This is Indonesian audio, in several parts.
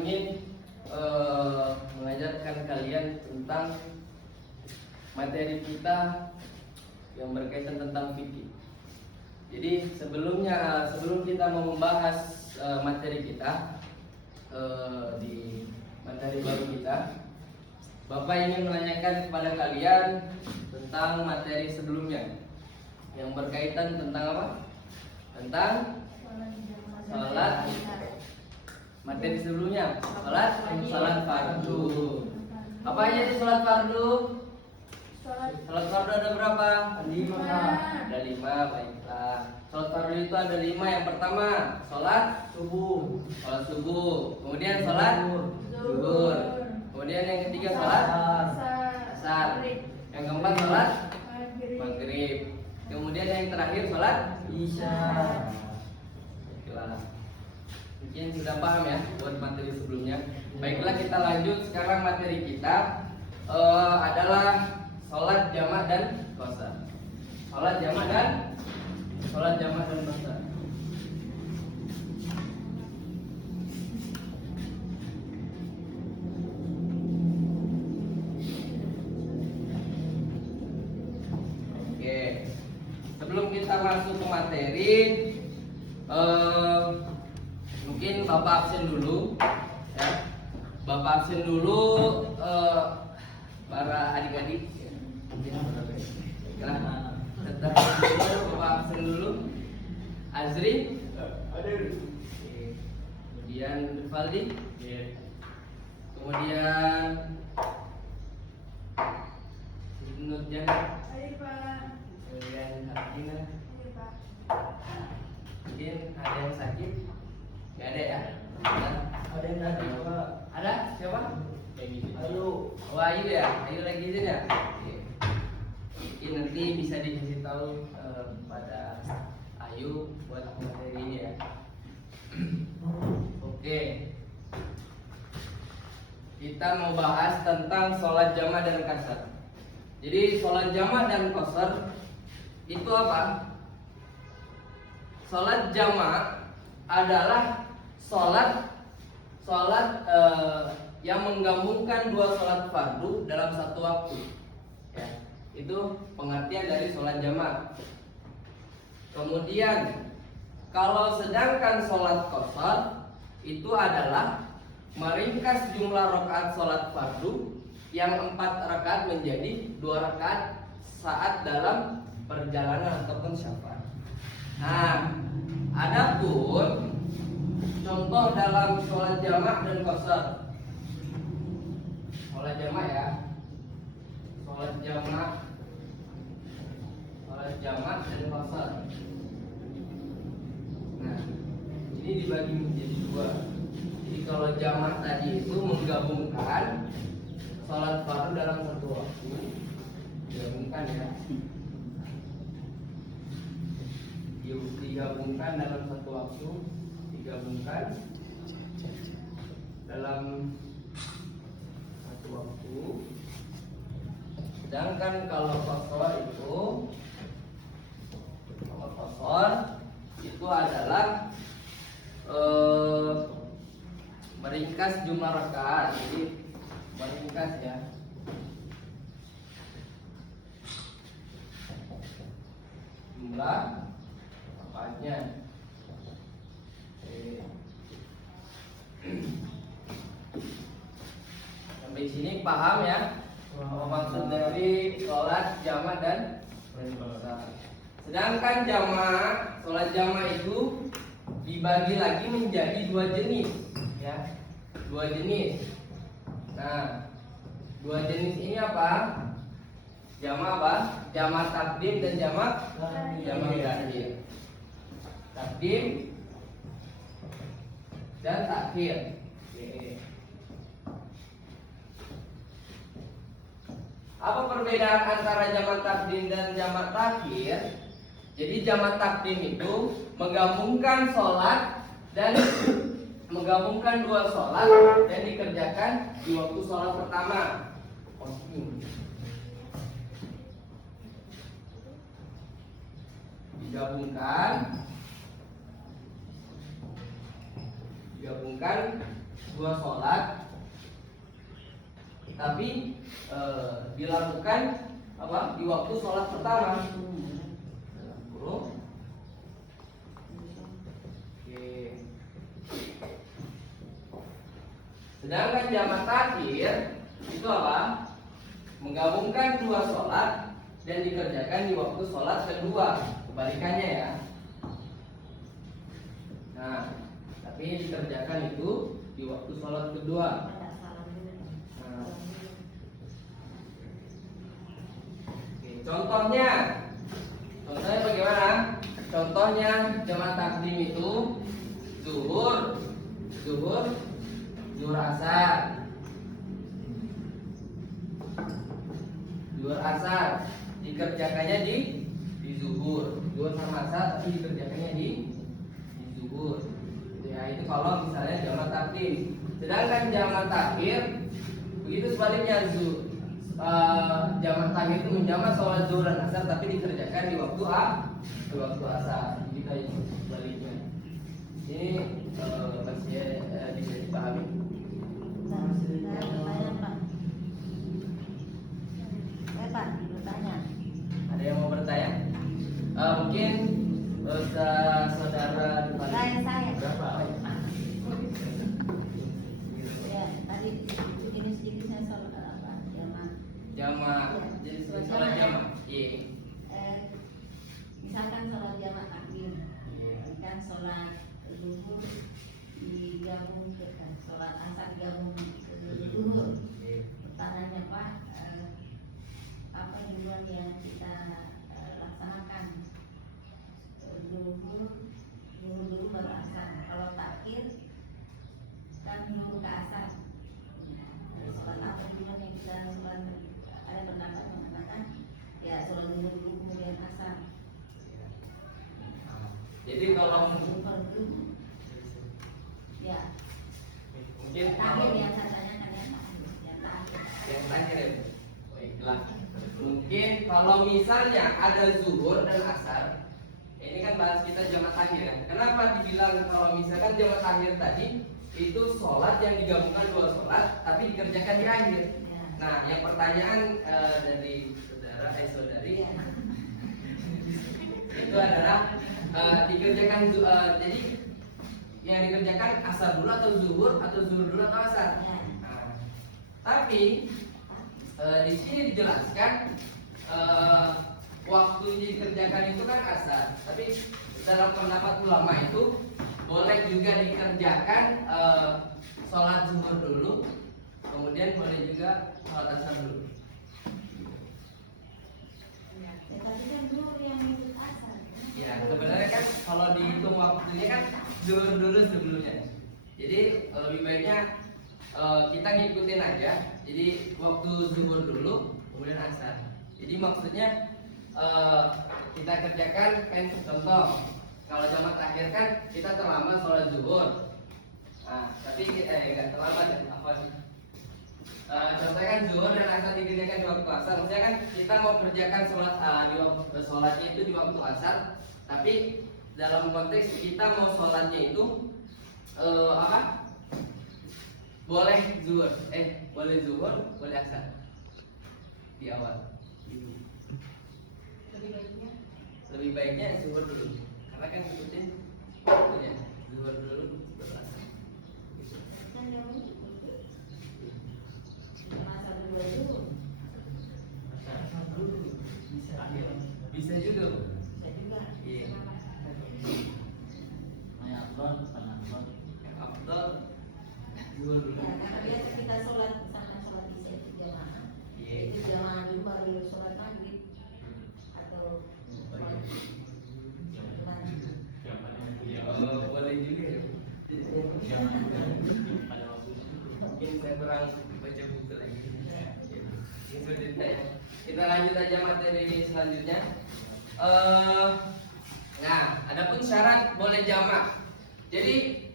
ingin mengajarkan kalian tentang materi kita yang berkaitan tentang fikih. Jadi sebelum kita mau membahas materi kita di materi baru kita, Bapak ingin menanyakan kepada kalian tentang materi sebelumnya yang berkaitan tentang apa? Tentang salat. Materi sebelumnya salat fardu. Apa aja itu salat fardu? Salat fardu ada berapa? 5. Ada 5, baiklah. Salat fardu itu ada 5. Yang pertama, salat subuh. Kemudian salat zuhur. Kemudian yang ketiga salat asar. Yang keempat salat maghrib. Kemudian yang terakhir salat isya. Baiklah. Mungkin sudah paham ya buat materi sebelumnya. Baiklah, kita lanjut. Sekarang materi kita adalah sholat jamak dan qasar. Sholat jamak dan qasar. Oke. Sebelum kita masuk ke materi, mungkin Bapak absen dulu ya. Bapak absen dulu para adik-adik ya. Bapak absen dulu. Azri ada. Kemudian Faldi. Kemudian Nurjana. Kemudian Hakina. Mungkin ada yang sakit? Gak ada ya? Ada yang sakit Pak. Ada? Siapa? Ayu. Oh, Ayu ya? Ayu lagi izin ya? Oke. Mungkin nanti bisa dikasih tahu pada Ayu buat materi ini ya. Oke. Kita mau bahas tentang sholat jamak dan qasar. Jadi sholat jamak dan qasar itu apa? Sholat jamak adalah sholat yang menggabungkan 2 sholat fardu dalam satu waktu. Ya, itu pengertian dari sholat jamak. Kemudian kalau sedangkan sholat qasar itu adalah meringkas jumlah rakaat sholat fardu yang 4 rakaat menjadi 2 rakaat saat dalam perjalanan ataupun safar. Nah, adapun contoh dalam sholat jamak dan qasar. Sholat jamak ya. Sholat jamak dan qasar. Nah, ini dibagi menjadi 2. Jadi kalau jamak tadi itu menggabungkan sholat fardu dalam satu waktu. Digabungkan ya. Digabungkan dalam satu waktu. Digabungkan dalam satu waktu. Sedangkan kalau qasar itu adalah meringkas jumlah rakaat. Jadi meringkas ya. Jumlah rakaatnya. Sampai sini paham ya? Apa maksud dari sholat jamak dan qasar. Sedangkan sholat jamak itu dibagi lagi menjadi 2 jenis ya. 2 jenis. Nah, 2 jenis ini apa? Jamak apa? Jamak takdim dan jamak takhir. Takdim dan takhir. Apa perbedaan antara jamak takdim dan jamak takhir? Jadi jamak takdim itu menggabungkan sholat dan menggabungkan 2 sholat dan dikerjakan di waktu sholat pertama. digabungkan dua sholat, tapi dilakukan apa di waktu sholat pertama. Oke. Sedangkan jamak takhir itu apa? Menggabungkan dua sholat dan dikerjakan di waktu sholat kedua. Kebalikannya ya. Nah, tapi dikerjakan itu di waktu sholat kedua. Nah. Oke, contohnya bagaimana? Contohnya jamak takdim itu zuhur, zuhur asar, zuhur asar dikerjakannya di zuhur, zuhur sama asar tapi dikerjakannya di zuhur. Ya itu kalau misalnya jamak takdim. Sedangkan jamak takhir begitu sebaliknya, jamak takhir itu menjamak sholat zuhur dan asar tapi dikerjakan di waktu asar. Kita sebaliknya. Ini masih bisa dipahami. Ada yang mau bertanya? Mungkin saudara saya. berapa? Ya, tadi sedikit saya soal apa? Jamak. Jadi sholat jamak. Iya. Misalkan sholat jamak takdim, kan sholat zuhur digabung dengan sholat asar digabung ke zuhur. Pertanyaannya Pak, apa yang duluan yang kita laksanakan? Zuhur dulu baru asar. Kalau takhir kan zuhur ke asar. Sholat apa duluan yang kita sholat? Ada pendapat yang mengatakan ya sholat zuhur dulu kemudian asar. Jadi kalau ya mungkin terakhir yang saya tanyakan yang terakhir ya. Baiklah. Mungkin kalau misalnya ada zuhur dan asar, ini kan bahas kita jamak takhir ya. Kenapa dibilang kalau misalkan jamak takhir tadi itu sholat yang digabungkan dua sholat tapi dikerjakan di akhir. Nah, yang pertanyaan dari saudari itu adalah dikerjakan jadi yang dikerjakan asar dulu atau zuhur dulu atau asar. Nah, tapi di sini dijelaskan waktu dikerjakan itu kan asar. Tapi dalam pendapat ulama itu boleh juga dikerjakan sholat zuhur dulu, kemudian boleh juga sholat asar dulu. tapi kan zuhur yang ikut asar. Ya, sebenarnya kan kalau dihitung waktunya kan zuhur dulu sebelumnya. Jadi lebih baiknya kita ngikutin aja. Jadi waktu zuhur dulu, kemudian asar. Jadi maksudnya kita kerjakan kan contoh kalau jamak takhir kan kita terlambat sholat zuhur. Nah, tapi nggak terlambat ya, apa sih? Contohnya kan zuhur dan asar dikerjakan di waktu asar. Maksudnya kan kita mau kerjakan sholat di waktu sholatnya itu di waktu asar, tapi dalam konteks kita mau sholatnya itu apa? Boleh zuhur, boleh zuhur, boleh asar di awal. Lebih baiknya zuhur dulu, karena kan ngikutin waktunya. Zuhur dulu, baru asar. Kan yang asar dulu zuhur. Bisa juga. Bisa juga. Iya. Afdal zuhur dulu. Ya, karena biasa kita sholat misalkan sholat isya itu jamaah. Iya. Itu jamaah dulu baru sholat maghrib atau Boleh juga ya. Mungkin saya kurang baca buku lagi. Itu detail. Kita lanjut aja materi selanjutnya. Nah, adapun syarat boleh jamak. Jadi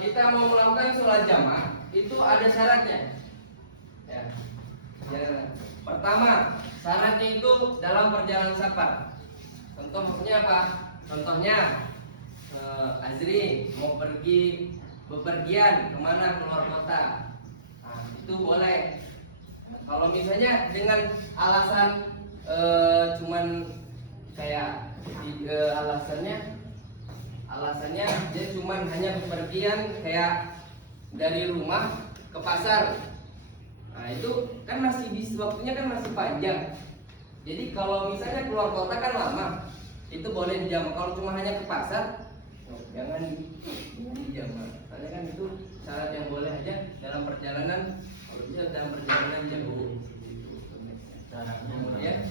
kita mau melakukan sholat jamak itu ada syaratnya. Ya. Pertama, syaratnya itu dalam perjalanan safar. Contoh maksudnya apa? Contohnya Azri mau pergi bepergian kemana, keluar kota, nah, itu boleh. Kalau misalnya dengan alasan cuman kayak alasannya dia cuman hanya bepergian kayak dari rumah ke pasar, nah itu kan masih waktunya kan masih panjang. Jadi kalau misalnya keluar kota kan lama, itu boleh dijamak. Kalau cuma hanya ke pasar, jangan dijamak. Karena kan itu syarat yang boleh aja dalam perjalanan. Kalau bisa dalam perjalanan jauh. Kemudian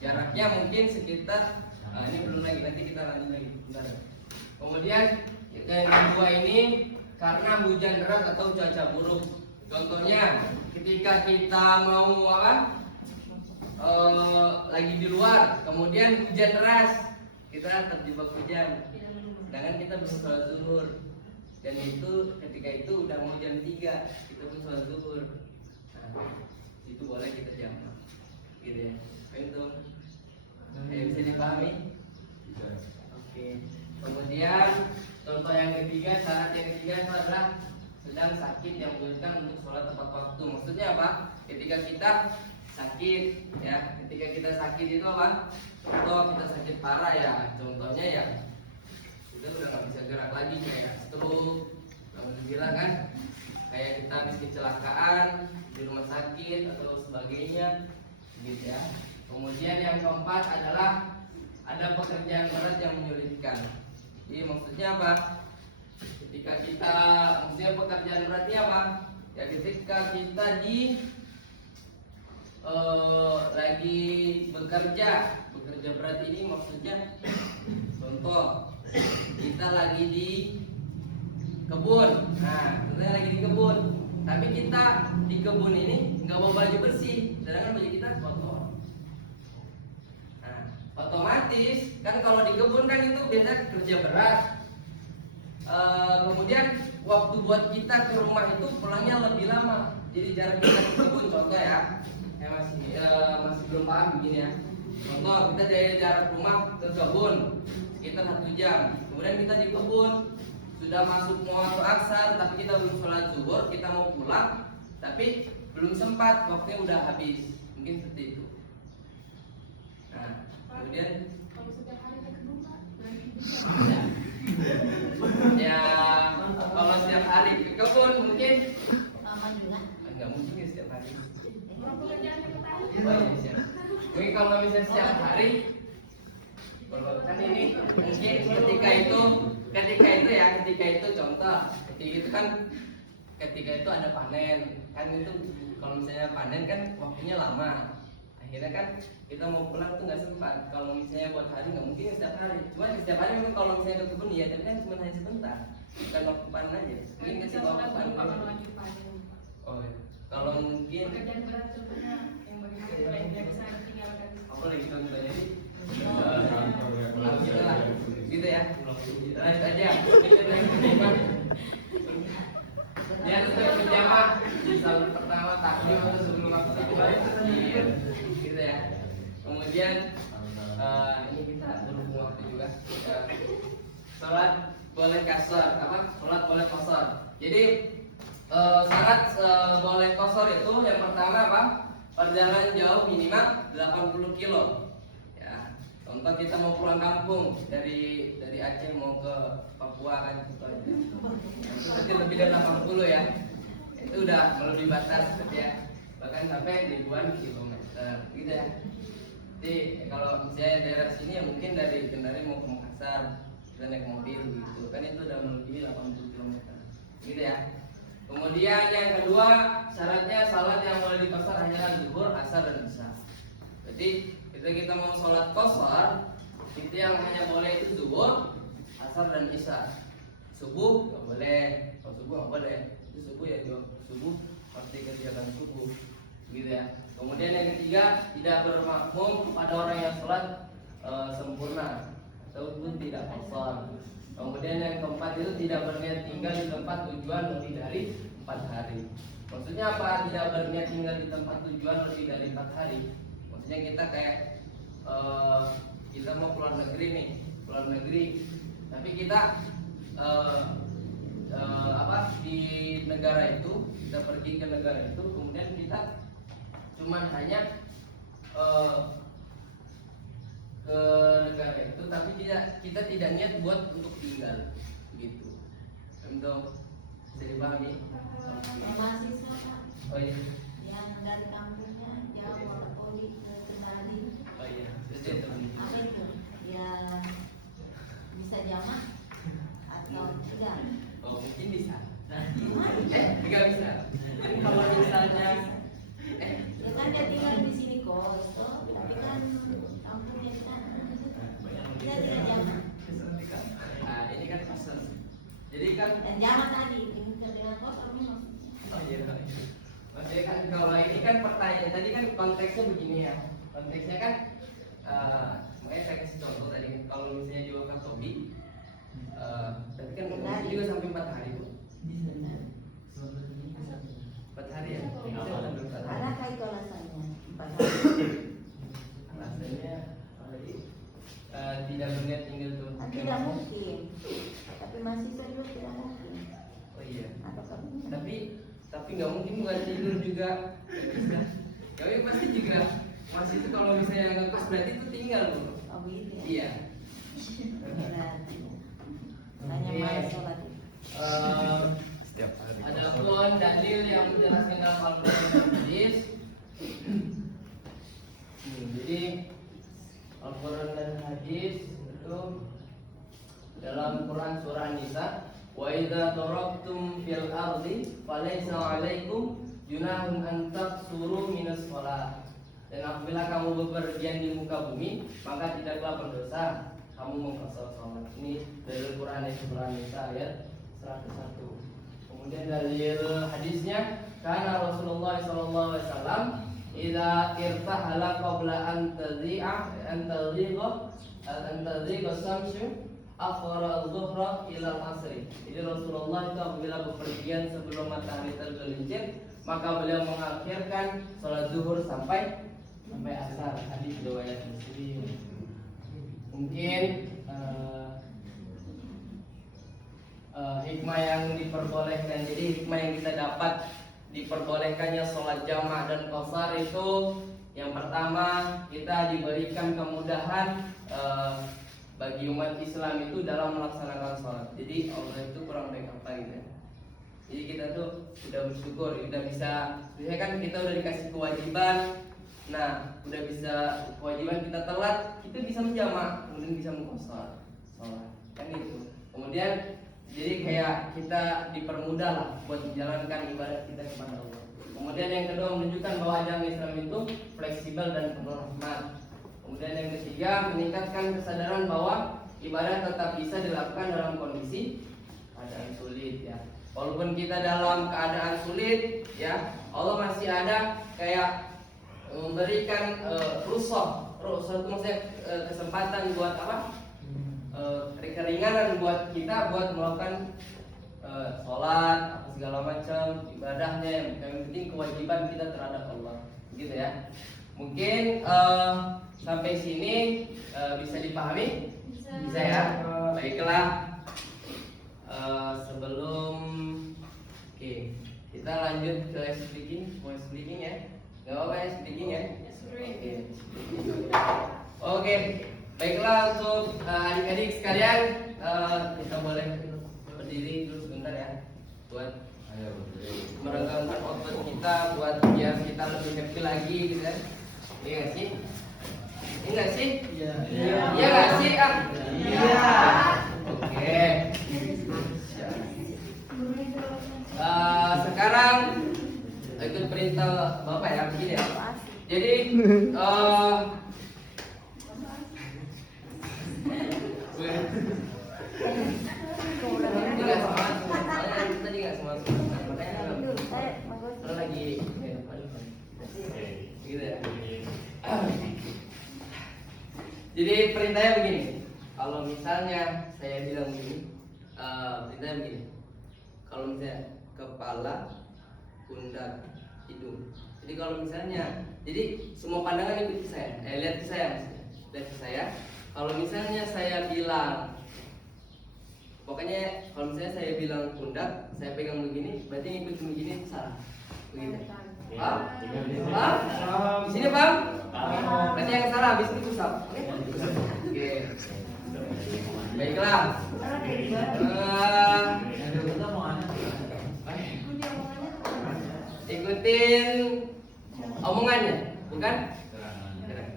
jaraknya mungkin sekitar, ini belum lagi, nanti kita lanjut lagi. Bentar. Kemudian yang kedua ini karena hujan deras atau cuaca buruk. Contohnya ketika kita mau lagi di luar, kemudian hujan deras, kita terjebak hujan, sedangkan kita belum sholat zuhur, dan itu ketika itu udah mau jam 3 kita belum sholat zuhur, nah, itu boleh kita jamak, gitu ya. Itu bisa dipahami? Oke. Kemudian contoh yang ketiga, syarat yang ketiga itu adalah sedang sakit yang membolehkan untuk sholat tepat waktu. Maksudnya apa? Ketika kita sakit, ya, ketika kita sakit itu apa? Contoh kita sakit parah ya, contohnya ya kita udah nggak bisa gerak lagi, kayak stroke, alhamdulillah kan, kayak kita habis kecelakaan di rumah sakit atau sebagainya, gitu ya. Kemudian yang keempat adalah ada pekerjaan berat yang menyulitkan. Jadi maksudnya apa? Ketika kita, maksudnya pekerjaan beratnya apa? Ya ketika kita lagi bekerja berat ini maksudnya, contoh kita lagi di kebun, nah kita lagi di kebun, tapi kita di kebun ini nggak bawa baju bersih, sedangkan baju kita kotor. Nah, otomatis kan kalau di kebun kan itu biasa kerja berat. Kemudian waktu buat kita ke rumah itu pulangnya lebih lama. Jadi jarak kita ke kebun, contoh ya, masih belum paham begini ya. Contoh kita dari jarak rumah ke kebun sekitar 1 jam. Kemudian kita di kebun sudah masuk mau waktu asar, tapi kita belum sholat zuhur, kita mau pulang, tapi belum sempat, waktunya udah habis. Mungkin seperti itu. Nah, kemudian Kalau setiap hari ke kebun Pak, ya kalau setiap hari ke kebun mungkin Aman juga. nggak mungkin ya setiap hari. orang pekerjaan ke petani. Oh, iya, siap. Mungkin kalau misalnya setiap hari, kan ini mungkin ketika itu contoh, ketika itu ada panen, kan itu kalau misalnya panen kan waktunya lama. Akhirnya kan kita mau pulang tuh nggak sempat. Kalau misalnya buat hari nggak mungkin setiap hari. Cuma setiap hari memang kalau misalnya ke kebun ya, tapi kan cuma hanya sebentar, bukan waktu panen aja. Mungkin Bisa kasih sholat waktu dulu Pak, panen. kalau lagi pagi Pak. Oh, iya. Kalau mungkin Pekerjaan berat contohnya yang bagaimana kalau yang tidak bisa ditinggalkan. apa lagi contohnya sih? Gitu lah, gitu ya. Lanjut aja. Dia tetap berjamaah di salat pertama takbir atau sebelum waktu takbir, gitu ya. Kemudian ini kita berhubung waktu juga. Salat boleh kasar, apa? Salat boleh kosor. Jadi syarat boleh kosor itu yang pertama apa? Perjalanan jauh minimal 80 kilo. Ya, contoh kita mau pulang kampung dari Aceh mau ke Papua kan gitu aja. Itu berarti lebih dari 80 ya. Itu udah melebihi batas ya. Bahkan sampai ribuan kilometer gitu ya. Jadi kalau misalnya daerah sini ya mungkin dari Kendari mau ke Makassar kita naik mobil gitu. Kan itu udah melebihi 80 km. Gitu ya. Kemudian yang kedua, syaratnya salat yang boleh dikosor hanyalah zuhur, asar dan isya. Jadi ketika kita mau sholat kosor, itu yang hanya boleh itu zuhur, asar dan isya. Subuh nggak boleh, kalau subuh nggak boleh. Itu subuh ya subuh harus dikerjakan subuh, gitu ya. Kemudian yang ketiga, tidak bermakmum pada orang yang sholat sempurna atau pun tidak kosor. Kemudian yang keempat itu tidak berniat tinggal di tempat tujuan lebih dari 4 hari. Maksudnya apa? Tidak berniat tinggal di tempat tujuan lebih dari 4 hari. Maksudnya kita kayak kita mau keluar negeri nih, tapi kita di negara itu, kita pergi ke negara itu, kemudian kita cuman hanya ke negara itu, tapi kita tidak niat buat untuk tinggal, gitu. Untuk bisa dipahami? Mahasiswa Pak, Oh iya, yang dari kampungnya jauh bolak-balik ke Kendari. oh iya, itu Apa itu? Ya bisa jamak atau tidak? Oh mungkin bisa. Gimana? Tidak bisa. Kalau misalnya, Ya kan dia tinggal di sini kos, toh, tapi kan kampungnya di sana. Kita tidak jamak. nah ini kan pesan. Jadi kan, Dan jamak tadi, ini dengan kos apa maksudnya? oh iya. Maksudnya kan kalau ini kan pertanyaan tadi kan konteksnya begini ya. Konteksnya kan, makanya saya kasih contoh tadi kalau misalnya di Wakatobi, tapi kan itu juga sampai 4 hari tuh. 4 hari ya? Sampai 4 hari. Adakah itu alasannya? Alasannya tidak berniat tinggal tuh. Tidak mungkin. Tapi mahasiswa juga tidak mungkin. Oh iya. Apakah benar? Tapi nggak mungkin buat tidur juga. Ya pasti juga masih itu kalau misalnya ngekos berarti itu tinggal loh. Oh gitu ya? Iya. Berarti ya. Hanya Oke. malas sholat itu. Setiap hari. Adapun dalil yang menjelaskan dalam Al-Quran dan hadis. Jadi Al-Quran dan hadis itu dalam Quran surah An-Nisa, wa idza taraktum fil ardi falaysa 'alaikum junahun an taqsuru minas shalah. Dan apabila kamu bepergian di muka bumi, maka tidaklah berdosa kamu mengqasar salat. Ini dari Quran surah An-Nisa ayat 101. Kemudian dalil hadisnya, karena Rasulullah SAW idza irtahala qabla an tadhiqa samsu akhara al-dhuhra ila al-asri. Jadi Rasulullah itu apabila bepergian sebelum matahari tergelincir, maka beliau mengakhirkan sholat zuhur sampai asar. Hadis riwayat Muslim. Mungkin hikmah yang diperbolehkan, jadi hikmah yang kita dapat diperbolehkannya sholat jamak dan qasar itu, yang pertama kita diberikan kemudahan bagi umat Islam itu dalam melaksanakan sholat. Jadi Allah itu kurang baik apa gitu ya. Jadi kita tuh udah bersyukur, udah bisa, biasanya kan kita udah dikasih kewajiban. Nah, udah bisa kewajiban kita telat, kita bisa menjamak, kemudian bisa mengqasar sholat. Kan gitu. Kemudian jadi kayak kita dipermudah lah buat menjalankan ibadat kita kepada Allah. Kemudian yang kedua menunjukkan bahwa agama Islam itu fleksibel dan penuh rahmat. Kemudian yang ketiga meningkatkan kesadaran bahwa ibadah tetap bisa dilakukan dalam kondisi keadaan sulit ya. Walaupun kita dalam keadaan sulit ya, Allah masih ada kayak memberikan rukhsah itu maksudnya kesempatan buat apa? Keringanan buat kita buat melakukan sholat apa segala macam ibadahnya, yang penting kewajiban kita terhadap Allah, gitu ya. Mungkin sampai sini bisa dipahami? Bisa ya. Baiklah. Sebelum kita lanjut ke speaking, mau speaking ya? Gak apa-apa ya speaking ya? Oke. Baiklah untuk adik-adik sekalian, kita boleh berdiri dulu sebentar ya, buat merenggangkan otot kita, buat biar kita lebih happy lagi gitu kan. Iya nggak sih? Iya nggak sih? Iya. Iya nggak sih? Iya. Oke. Sekarang ikut perintah Bapak ya, begini ya. Jadi tadi nggak semangat, makanya kalau lagi gitu ya. Jadi perintahnya begini, kalau misalnya saya bilang begini, perintahnya begini, kalau misalnya kepala, pundak, hidung. Jadi kalau misalnya, jadi semua pandangan ikuti saya, lihat ke saya maksudnya, lihat ke saya. Kalau misalnya saya bilang Pokoknya kalau misalnya saya bilang pundak, saya pegang begini, berarti ngikutin begini itu salah. Begitu. Paham? Paham? Di sini paham? Berarti yang salah habis itu pusat. Oke? Oke. Baiklah. Ikutin omongannya, bukan?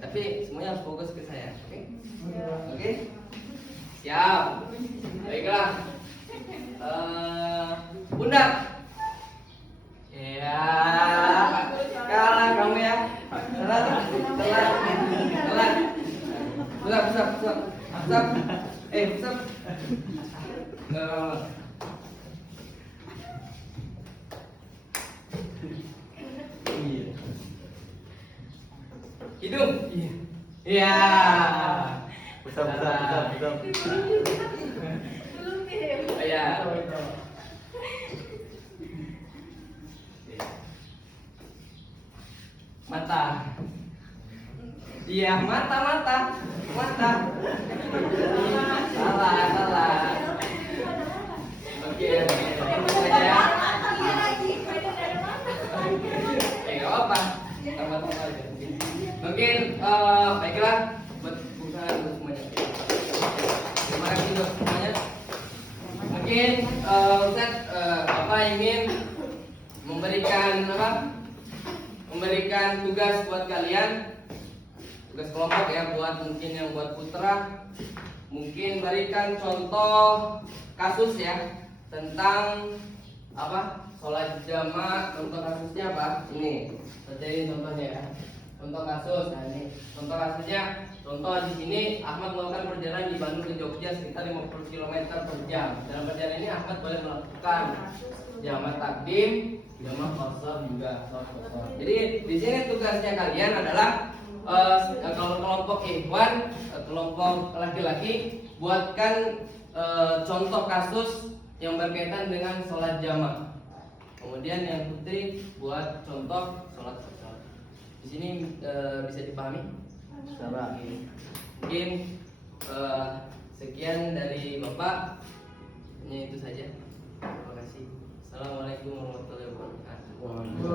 Tapi semuanya harus fokus ke saya, oke? Oke? Siap. Baiklah. Pundak. Ya, kalah kamu ya. Telat. Pusat. Pusat. Hidung. Iya. Pusat. Iya. Mata. Iya, mata. Salah. Oke. Ya. Enggak apa. Tambah aja. Mungkin baiklah buat perusahaan untuk semuanya. Terima kasih untuk semuanya. Mungkin Ustaz ingin memberikan tugas buat kalian, tugas kelompok ya, buat mungkin yang buat putra, mungkin berikan contoh kasus ya tentang sholat jamaah. Contoh kasusnya apa? Ini, jadi contohnya ya. Contoh kasus, nah ini contoh kasusnya. Contoh di sini Ahmad melakukan perjalanan di Bandung ke Jogja sekitar 50 km per jam. Dalam perjalanan ini Ahmad boleh melakukan jamaah takdim, jamaah qashar juga. Jadi di sini tugasnya kalian adalah kalau kelompok ikhwan, kelompok laki-laki, buatkan contoh kasus yang berkaitan dengan sholat jamaah. Kemudian yang putri buat contoh sholat qashar. Di sini bisa dipahami? Mungkin sekian dari Bapak. Hanya itu saja. Terima kasih. Assalamualaikum warahmatullahi wabarakatuh.